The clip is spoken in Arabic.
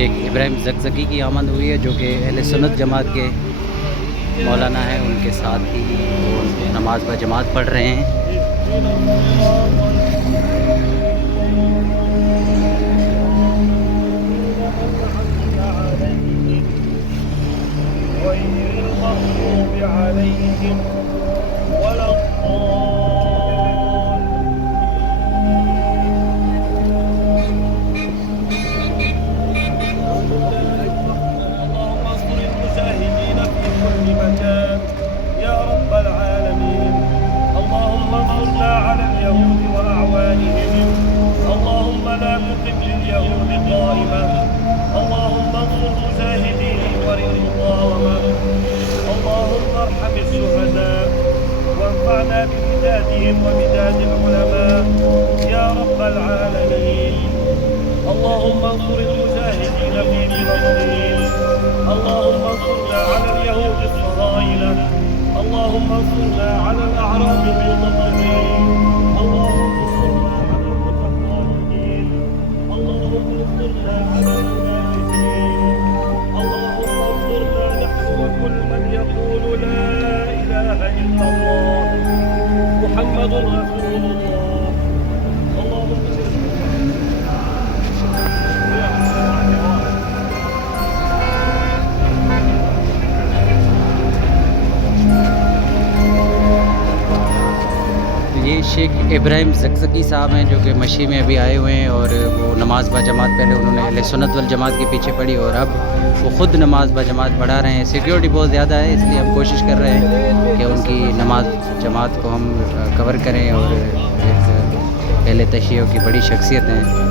शेख इब्राहिम ज़कज़की की आमद हुई है, जो कि अहले सुन्नत जमात के मौलाना हैं। उनके साथ ही वो नमाज ब जमात पढ़ रहे हैं। ومداد العلماء يا رب العالمين. اللهم انصر المجاهدين في فلسطين. اللهم انصرنا على اليهود الصهاينة. اللهم انصرنا على الأعراب المنتظرين. اللهم انصرنا على المتطرفين. اللهم انصرنا على المنافقين. اللهم انصرنا نحن وكل من يقول لا إله إلا الله محمد رسول الله. اللهم ये शेख इब्राहिम ज़कज़की साहब हैं, जो कि मशी में अभी आए हुए हैं, और वो नमाज ब जमात पहले उन्होंने अहले सुन्नत वल जमात के पीछे पढ़ी और अब वो ख़ुद नमाज ब जमात पढ़ा रहे हैं। सिक्योरिटी बहुत ज़्यादा है, इसलिए हम कोशिश कर रहे हैं कि उनकी नमाज जमात को हम कवर करें। और एक अहले तशय्युअ की बड़ी शख्सियत हैं।